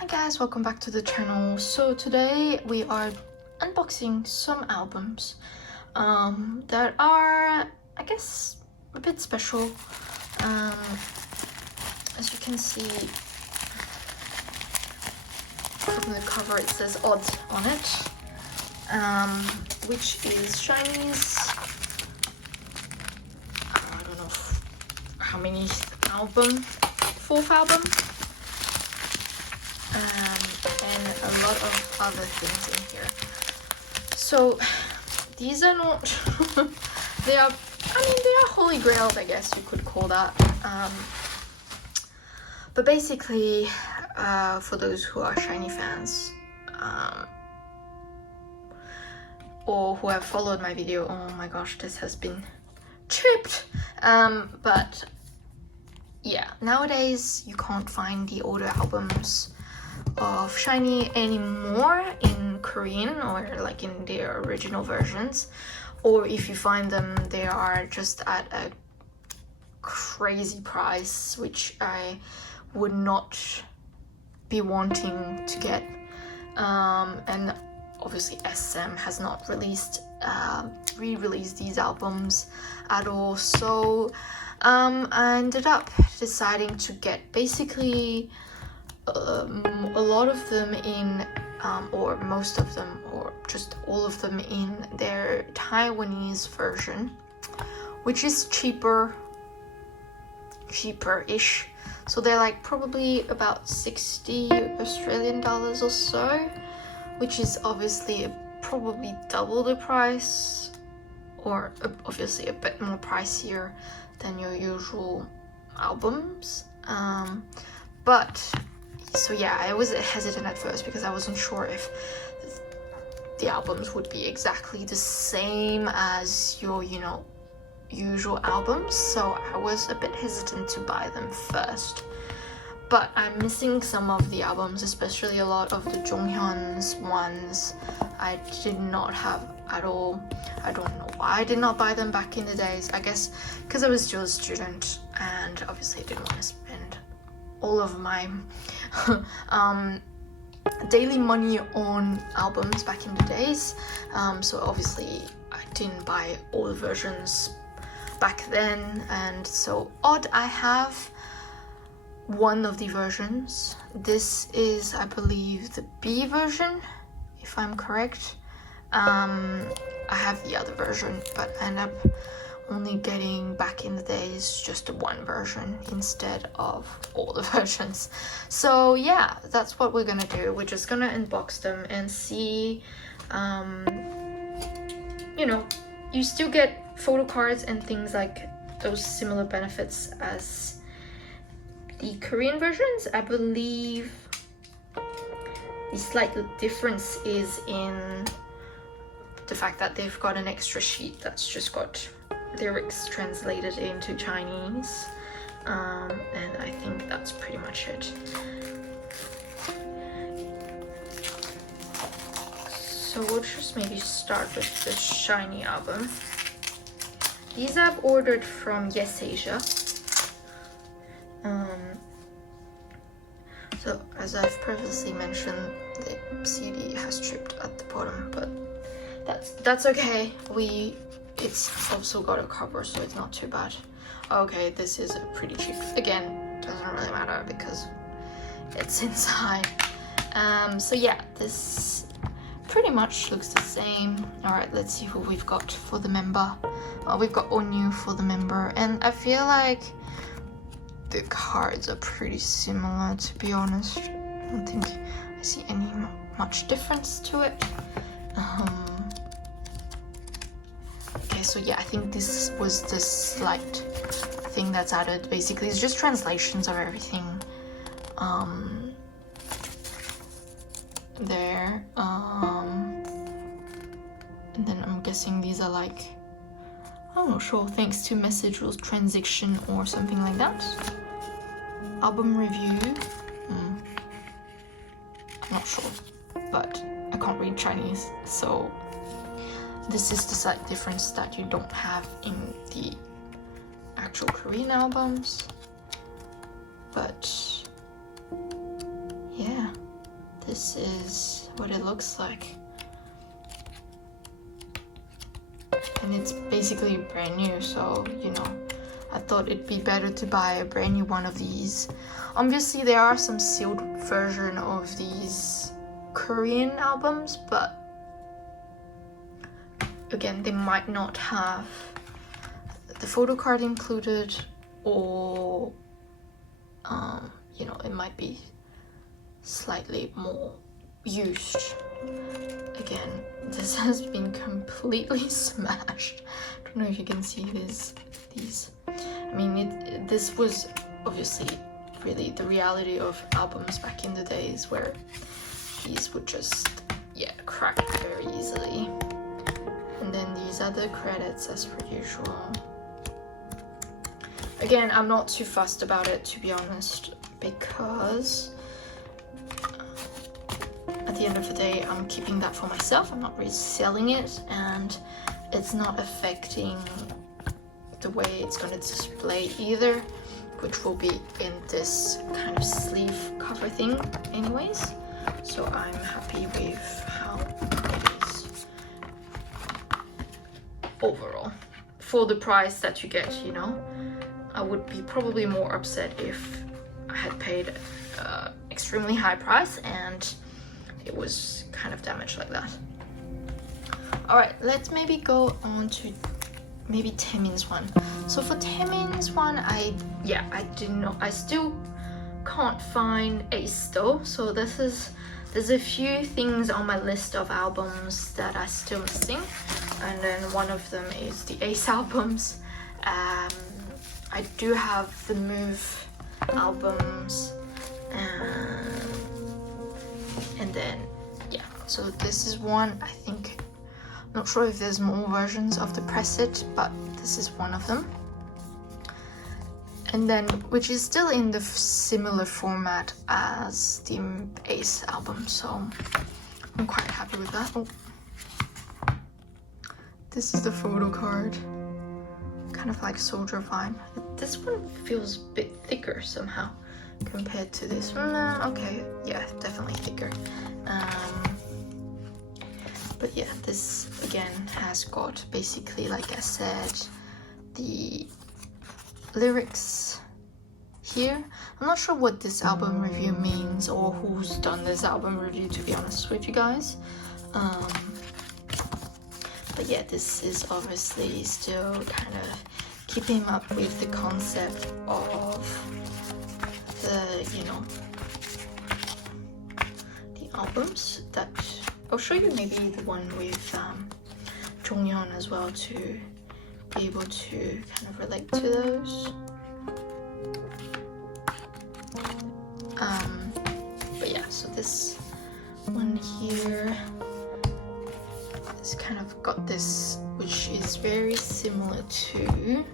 Hi guys, welcome back to the channel. So today we are unboxing some albums that are, I guess, a bit special. As you can see from the cover, it says Odd on it, which is SHINee's, I don't know how many album, fourth album. And a lot of other things in here. So these are not they are holy grails, I guess you could call that. But basically, for those who are SHINee fans, or who have followed my video, oh my gosh, this has been chipped. But yeah, nowadays you can't find the older albums of SHINee anymore in Korean, or like in their original versions, or if you find them, they are just at a crazy price, which I would not be wanting to get. And obviously SM has not re-released these albums at all, so I ended up deciding to get basically a lot of them in, or most of them, or just all of them in their Taiwanese version, which is cheaper-ish. So they're like probably about 60 Australian dollars or so, which is obviously probably double the price, or obviously a bit more pricier than your usual albums. So yeah, I was hesitant at first because I wasn't sure if the albums would be exactly the same as your, usual albums. So I was a bit hesitant to buy them first. But I'm missing some of the albums, especially a lot of the Jonghyun'S ones I did not have at all. I don't know why I did not buy them back in the days. I guess because I was still a student and obviously I didn't want to spend all of my daily money on albums back in the days. So obviously I didn't buy all the versions back then, and so Odd, I have one of the versions. This is, I believe, the B version, if I'm correct. I have the other version, but I end up only getting, back in the days, just one version instead of all the versions. So yeah, that's what we're gonna do. We're just gonna unbox them and see. You still get photo cards and things like those similar benefits as the Korean versions. I believe the slight difference is in the fact that they've got an extra sheet that's just got lyrics translated into Chinese, and I think that's pretty much it. So we'll just maybe start with the SHINee album. These I've ordered from Yes Asia. So as I've previously mentioned, the CD has chipped at the bottom, but that's okay. It's also got a cover, so it's not too bad. Okay, this is pretty cheap. Again, doesn't really matter because it's inside. So yeah, this pretty much looks the same. Alright, let's see who we've got for the member. We've got Onyu for the member, and I feel like the cards are pretty similar, to be honest. I don't think I see any much difference to it. Okay, so yeah, I think this was the slight thing that's added. Basically, it's just translations of everything there. And then I'm guessing these are like, I'm not sure, thanks to message rules transition or something like that. Album review. I'm not sure, but I can't read Chinese, so this is the slight difference that you don't have in the actual Korean albums. But yeah, this is what it looks like. And it's basically brand new, so you know, I thought it'd be better to buy a brand new one of these. Obviously there are some sealed version of these Korean albums, but again, they might not have the photo card included, or you know, it might be slightly more used. Again, this has been completely smashed. I don't know if you can see these. I mean, this was obviously really the reality of albums back in the days, where these would just, yeah, crack very easily. And then these are the credits as per usual. Again, I'm not too fussed about it, to be honest, because at the end of the day, I'm keeping that for myself. I'm not reselling it, and it's not affecting the way it's going to display either, which will be in this kind of sleeve cover thing anyways. So I'm happy with how it is overall. For the price that you get, you know, I would be probably more upset if I had paid extremely high price and it was kind of damaged like that. Alright, let's maybe go on to maybe Taemin'S one. So for Taemin'S one, I didn't know. I still can't find Ace though. So there's a few things on my list of albums that are still missing, and then one of them is the Ace albums. I do have the Move albums, and then yeah, so this is one. I think, I'm not sure if there's more versions of the press it, but this is one of them. And then, which is still in the similar format as the Ace album, so I'm quite happy with that. Oh, this is the photo card, kind of like soldier vibe. This one feels a bit thicker somehow compared to this one. Okay, yeah, definitely thicker. But yeah, this again has got basically, like I said, the lyrics here. I'm not sure what this album review means or who's done this album review, to be honest with you guys. But yeah, this is obviously still kind of keeping up with the concept of the, you know, the albums that I'll show you. Maybe the one with Jonghyun as well, to be able to kind of relate to those. But yeah, so this one here is kind of got this, which is very similar to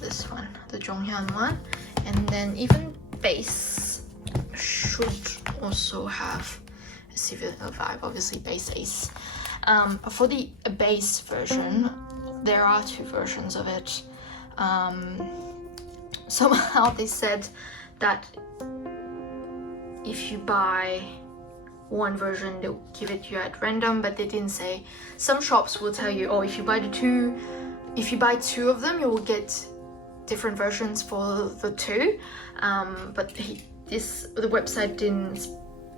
this one, the Jonghyun one. And then even bass should also have a similar vibe, obviously bass Ace. For the bass version, there are two versions of it. Somehow they said that if you buy one version, they'll give it to you at random, but they didn't say. Some shops will tell you, oh, if you buy two of them, you will get different versions for the two. But the website didn't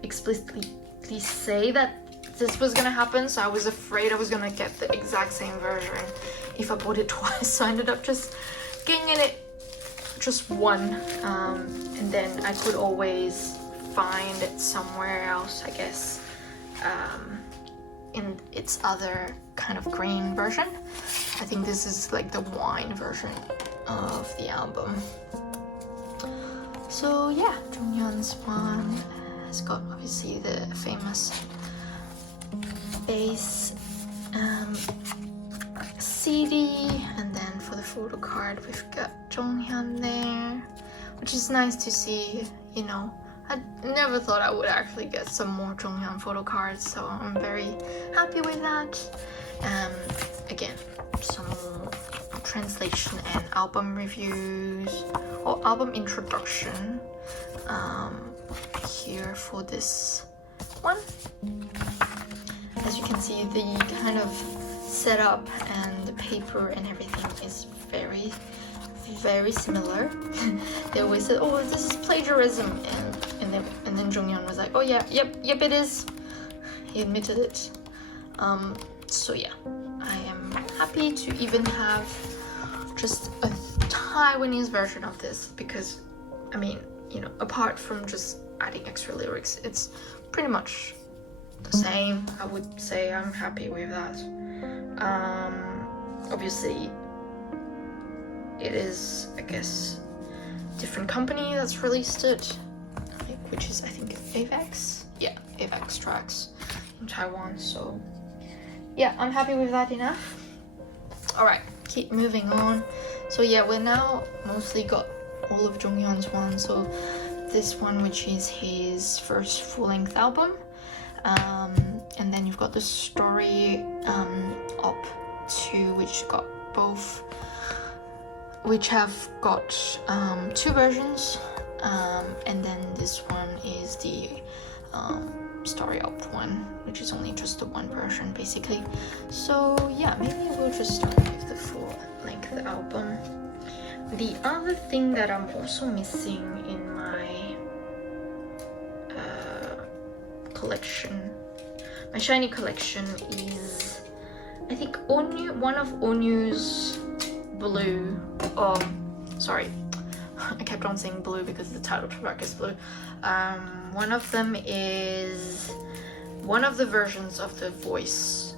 explicitly say that this was gonna happen, so I was afraid I was gonna get the exact same version if I bought it twice. So I ended up just getting it just one, and then I could always find it somewhere else, I guess, in its other kind of green version. I think this is like the wine version of the album. So yeah, Jonghyun'S one has got obviously the famous bass CD, and then for the photo card we've got Jonghyun there, which is nice to see. You know, I never thought I would actually get some more Jonghyun photo cards, so I'm very happy with that. Again, some translation and album reviews or album introduction here here for this one. As you can see, the kind of setup and the paper and everything is very, very similar. They always said, "Oh, this is plagiarism," and then Jonghyun was like, "Oh yeah, yep, it is." He admitted it. So yeah, I am happy to even have just a Taiwanese version of this, because I mean, you know, apart from just adding extra lyrics, it's pretty much the same. I would say I'm happy with that. Obviously it is, I guess, different company that's released it, which is, I think, Avex. Yeah, Avex Tracks in Taiwan. So yeah, I'm happy with that enough. All right, keep moving on. So yeah, we're now mostly got all of Jonghyun's one. So this one, which is his first full-length album, and then you've got the story up to which got both, which have got two versions, and then this one is the story up one, which is only just the one version basically. So yeah, maybe we'll just start with the full-length album. The other thing that I'm also missing in my collection, my SHINee collection, is I think one of Onew's blue, sorry, I kept on saying blue because the title track is blue. One of them is one of the versions of the Voice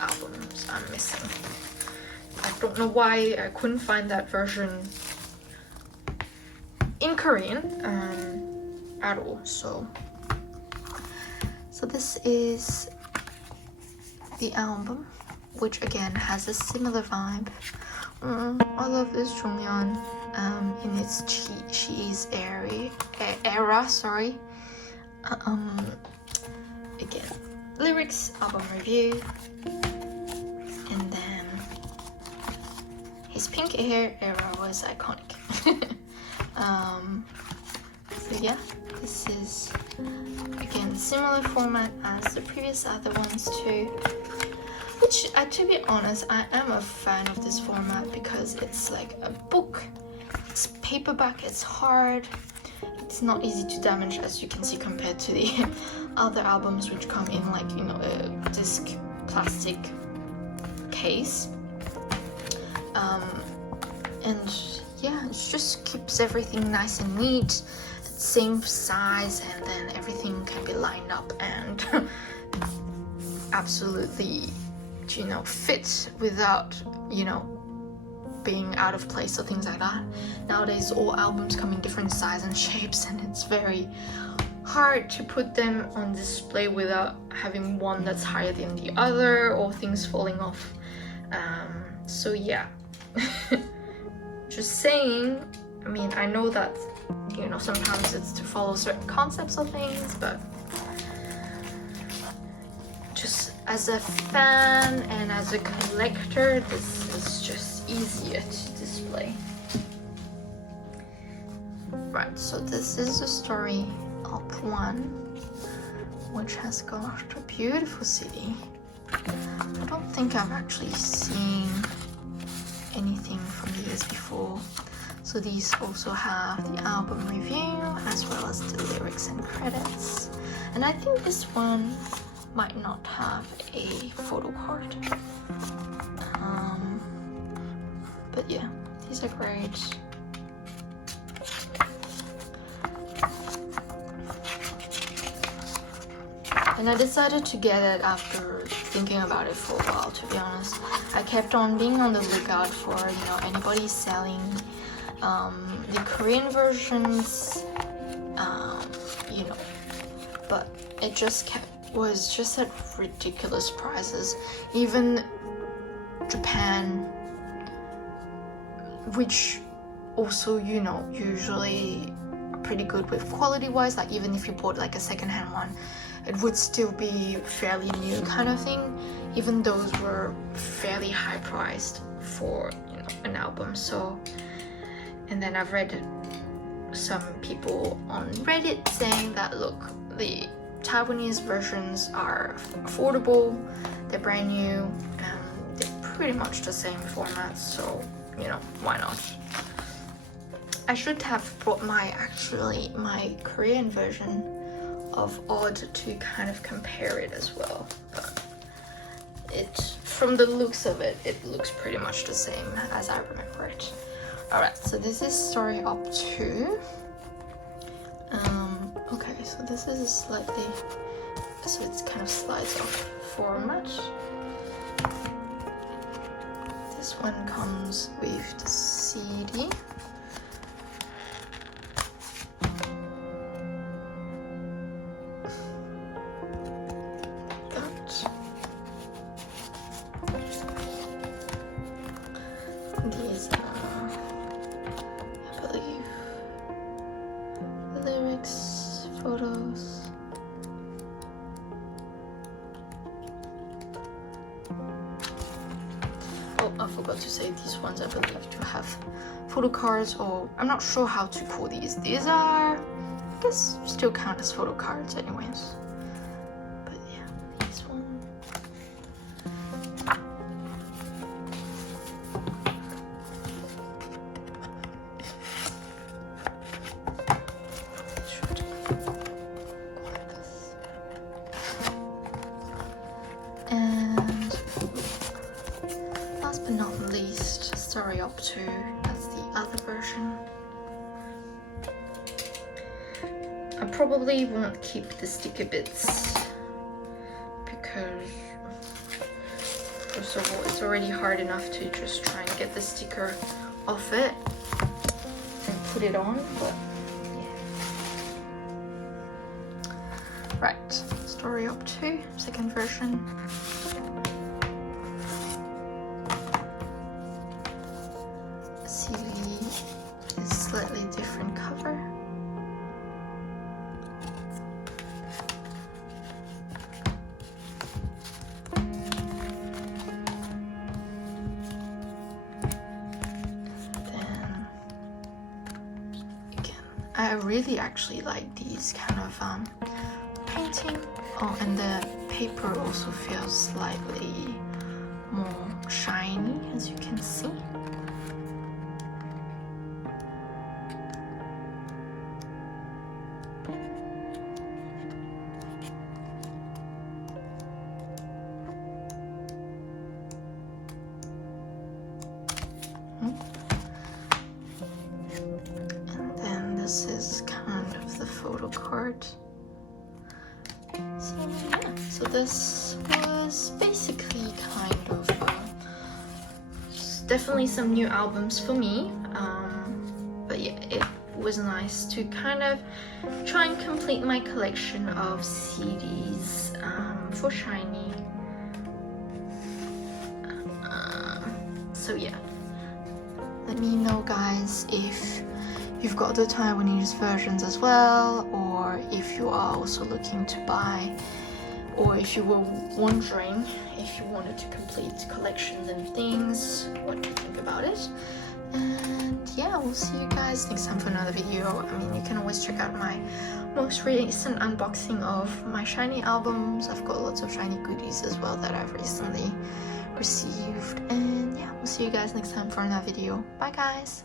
albums I'm missing. I don't know why I couldn't find that version in Korean at all. So this is the album, which again has a similar vibe. I love this Jonghyun in its SHINee's era. Sorry. Again, lyrics, album review, and then his pink hair era was iconic. So yeah, this is again similar format as the previous other ones too. Which, to be honest, I am a fan of this format because it's like a book. It's paperback. It's hard. It's not easy to damage, as you can see, compared to the other albums which come in like, you know, a disc plastic case. And yeah, it just keeps everything nice and neat, same size, and then everything can be lined up and absolutely, you know, fit without, you know, being out of place or things like that. Nowadays all albums come in different size and shapes, and it's very hard to put them on display without having one that's higher than the other or things falling off. So yeah. Just saying, I mean, I know that, you know, sometimes it's to follow certain concepts of things, but just as a fan and as a collector, this is just easier to display. Right, so this is the story up one, which has got a beautiful city. I don't think I've actually seen anything from these before. So these also have the album review as well as the lyrics and credits. And I think this one might not have a photo card. But yeah, these are great. And I decided to get it after thinking about it for a while, to be honest. I kept on being on the lookout for, you know, anybody selling the Korean versions, you know, but it just was just at ridiculous prices. Even Japan, which also, you know, usually are pretty good with quality wise, like even if you bought like a secondhand one, it would still be fairly new kind of thing. Even those were fairly high priced for, you know, an album. So, and then I've read some people on Reddit saying that look, the Taiwanese versions are affordable, they're brand new, and they're pretty much the same format, so you know, why not? I should have brought my Korean version of Odd to kind of compare it as well, but from the looks of it, it looks pretty much the same as I remember it. Alright, so this is story up 2. Okay, so this is a slightly, so it's kind of slides off format. This one comes with the CD. These are, I believe, lyrics, photos. Oh, I forgot to say these ones I believe to have photo cards, or I'm not sure how to call these. These are, I guess, still count as photo cards anyways. But yeah, these ones. And last but not least, story up 2, that's the other version. I probably won't keep the sticker bits because first of all, it's already hard enough to just try and get the sticker off it and put it on, but yeah. Right, story up 2, second version. CD is slightly different cover. Then again, I really actually like these kind of painting. Oh, and the paper also feels slightly more shiny, as you can see. And then this is kind of the photo card. So yeah, so this was basically kind of definitely some new albums for me, but yeah, it was nice to kind of try and complete my collection of CDs for SHINee. So yeah, let me know guys if you've got the Taiwanese versions as well, or if you are also looking to buy, or if you were wondering if you wanted to complete collections and things, what do you think about it? And yeah, we'll see you guys next time for another video. I mean, you can always check out my most recent unboxing of my SHINee albums. I've got lots of SHINee goodies as well that I've recently received. And yeah, we'll see you guys next time for another video. Bye guys!